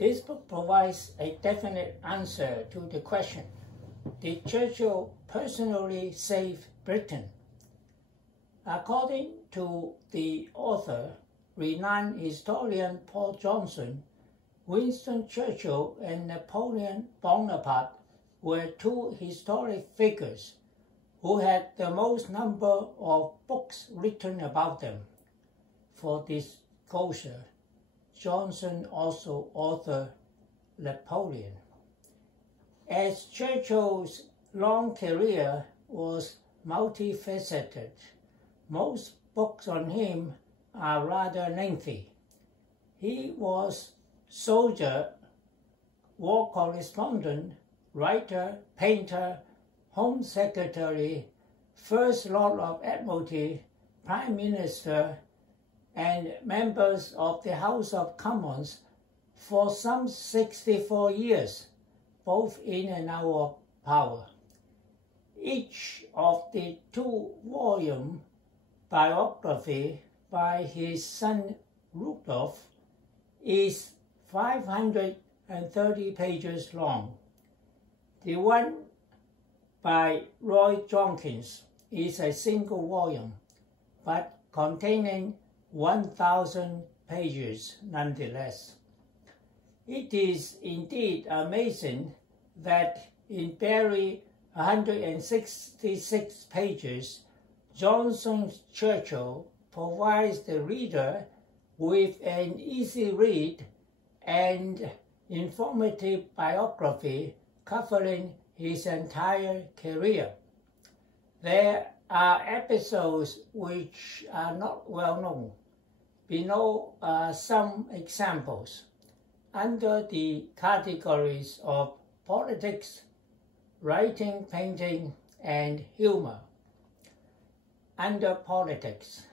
This book provides a definite answer to the question, did Churchill personally save Britain? According to the author, renowned historian Paul Johnson, Winston Churchill and Napoleon Bonaparte were two historic figures who had the most number of books written about them. For disclosure, Johnson also authored Napoleon. As Churchill's long career was multifaceted, most books on him are rather lengthy. He was soldier, war correspondent, writer, painter, Home Secretary, First Lord of Admiralty, Prime Minister, and members of the House of Commons for some 64 years, both in and out of power. Each of the two-volume biography by his son Rudolph is 530 pages long. The one by Roy Jenkins is a single volume, but containing 1,000 pages nonetheless. It is indeed amazing that in barely 166 pages, Johnson's Churchill provides the reader with an easy read and informative biography covering his entire career. There are episodes which are not well known. Below are some examples under the categories of politics, writing, painting, and humor. Under politics,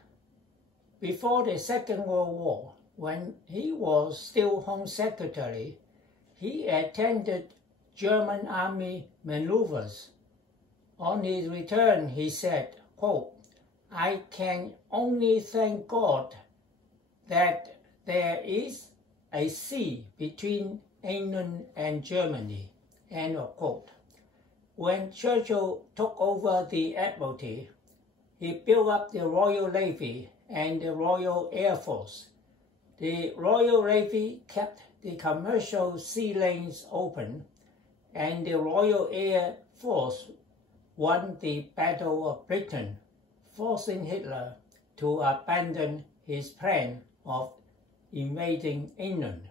before the Second World War, when he was still Home Secretary, he attended German army maneuvers. On his return, he said, quote, "I can only thank God that there is a sea between England and Germany," end of quote. When Churchill took over the Admiralty, he built up the Royal Navy and the Royal Air Force. The Royal Navy kept the commercial sea lanes open, and the Royal Air Force won the Battle of Britain, forcing Hitler to abandon his plan of invading England.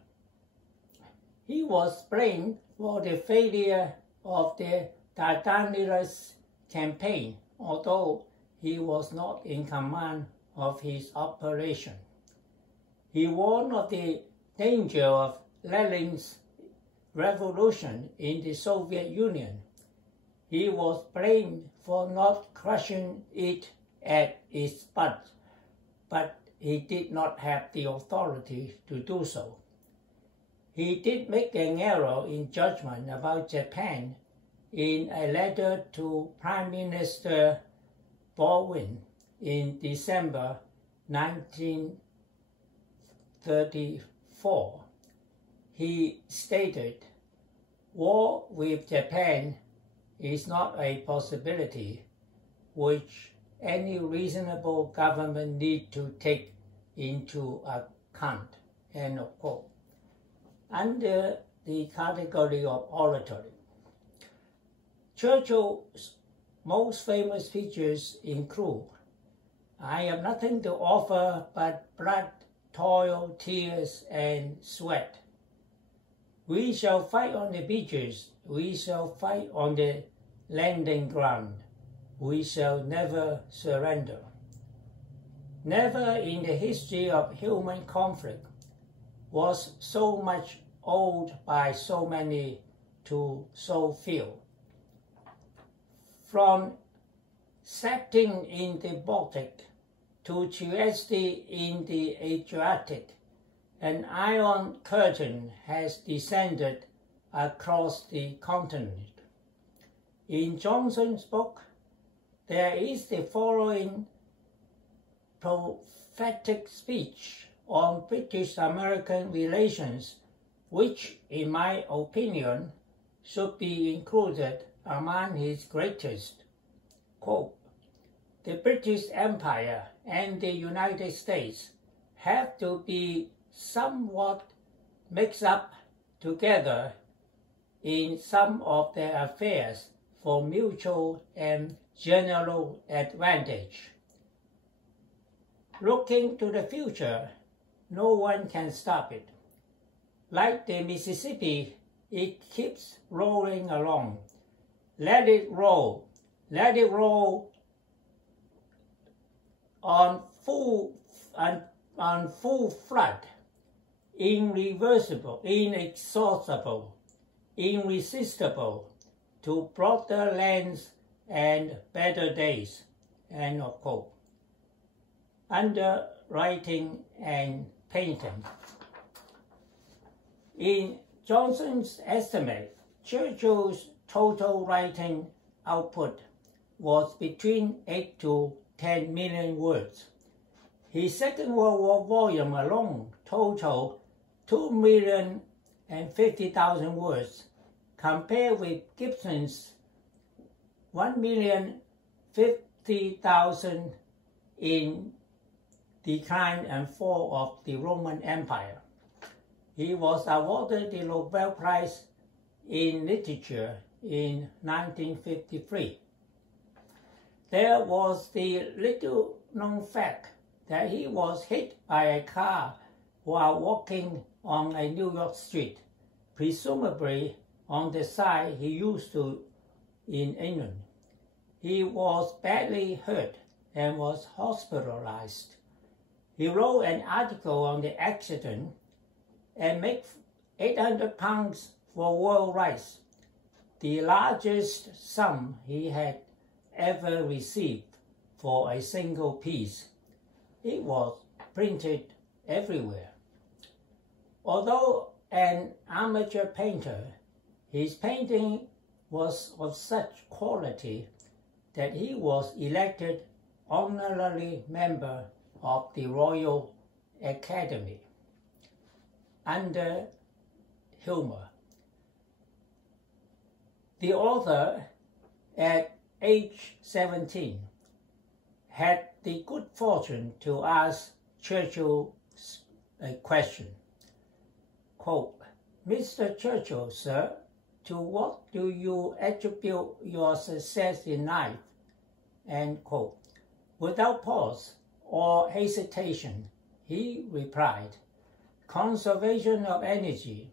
He was blamed for the failure of the Dardanelles campaign, although he was not in command of his operation. He warned of the danger of Lenin's revolution in the Soviet Union. He was blamed for not crushing it at its butt, but he did not have the authority to do so. He did make an error in judgment about Japan in a letter to Prime Minister Baldwin in December 1934. He stated, "War with Japan is not a possibility which any reasonable government need to take into account," end of quote. Under the category of oratory, Churchill's most famous features include, "I have nothing to offer but blood, toil, tears, and sweat. We shall fight on the beaches, we shall fight on the landing ground, we shall never surrender." Never in the history of human conflict was so much owed by so many to so few. From Sachsen in the Baltic to Trieste in the Adriatic, an iron curtain has descended across the continent. In Johnson's book, there is the following prophetic speech on British-American relations which, in my opinion, should be included among his greatest. Quote, "The British Empire and the United States have to be somewhat mixed up together in some of their affairs for mutual and general advantage. Looking to the future, no one can stop it. Like the Mississippi, it keeps rolling along. Let it roll on full flood, irreversible, inexhaustible, irresistible, to broader lands and better days." End of quote. Underwriting and painting. In Johnson's estimate, Churchill's total writing output was between 8 to 10 million words. His Second World War volume alone totaled 2,050,000 words, compared with Gibson's 1,050,000 in Decline and Fall of the Roman Empire. He was awarded the Nobel Prize in Literature in 1953. There was the little-known fact that he was hit by a car while walking on a New York street, presumably on the side he used to in England. He was badly hurt and was hospitalized. He wrote an article on the accident and made 800 pounds for world rights, the largest sum he had ever received for a single piece. It was printed everywhere. Although an amateur painter, his painting was of such quality that he was elected honorary member of the Royal Academy. Under humor. The author, at age 17, had the good fortune to ask Churchill a question. Quote, "Mr. Churchill, sir, to what do you attribute your success in life?" End quote. Without pause or hesitation, he replied, "Conservation of energy.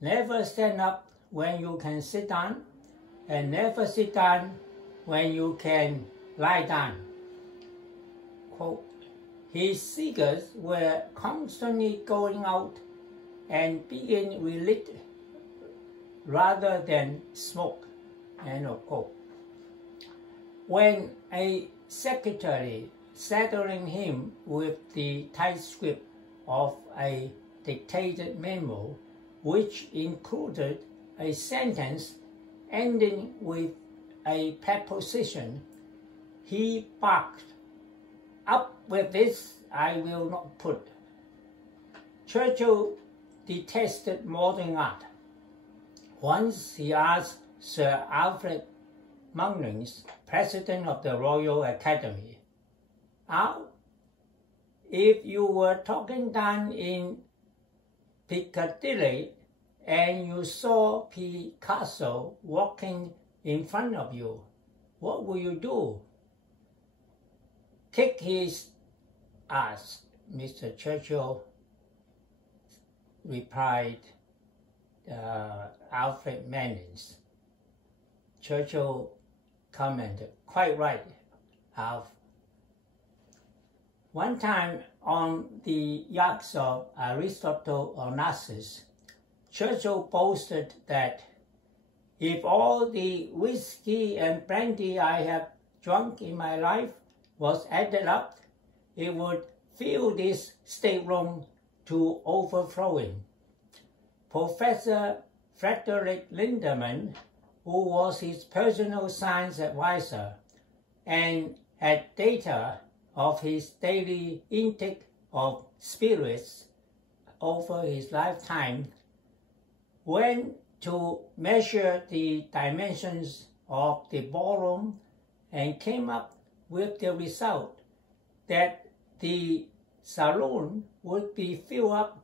Never stand up when you can sit down, and never sit down when you can lie down." Quote, "His cigarettes were constantly going out and being relit rather than smoke." End of quote. When a secretary saddling him with the typescript of a dictated memo, which included a sentence ending with a preposition, he barked, "Up with this, I will not put." Churchill detested modern art. Once he asked Sir Alfred Munnings, president of the Royal Academy, "Al, if you were talking down in Piccadilly and you saw Picasso walking in front of you, what would you do?" "Kick his ass," Mr. Churchill replied Alfred Munnings. Churchill commented, "Quite right, Alf." One time on the yachts of Aristotle Onassis, Churchill boasted that, "If all the whiskey and brandy I have drunk in my life was added up, it would fill this stateroom to overflowing." Professor Frederick Lindemann, who was his personal science advisor and had data of his daily intake of spirits over his lifetime, went to measure the dimensions of the ballroom and came up with the result that the saloon would be filled up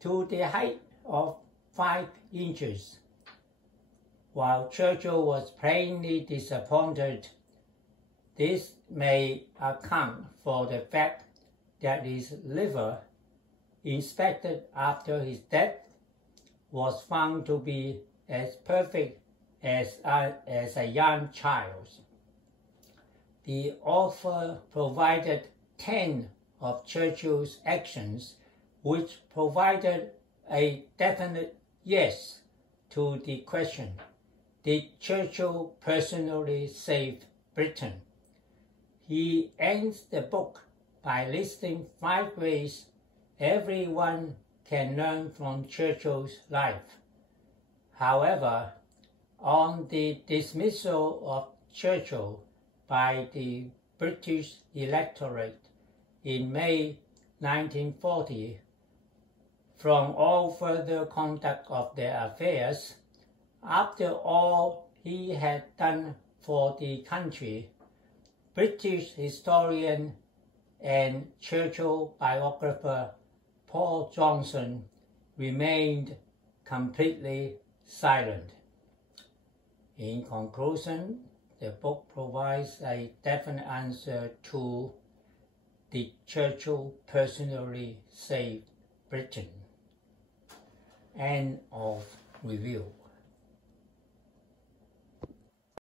to the height of 5 inches. While Churchill was plainly disappointed, this may account for the fact that his liver, inspected after his death, was found to be as perfect as a young child's. The author provided 10 of Churchill's actions which provided a definite yes to the question, did Churchill personally save Britain? He ends the book by listing 5 ways everyone can learn from Churchill's life. However, on the dismissal of Churchill by the British electorate in May 1940 from all further conduct of their affairs, after all he had done for the country, British historian and Churchill biographer Paul Johnson remained completely silent. In conclusion, the book provides a definite answer to did Churchill personally save Britain? End of review.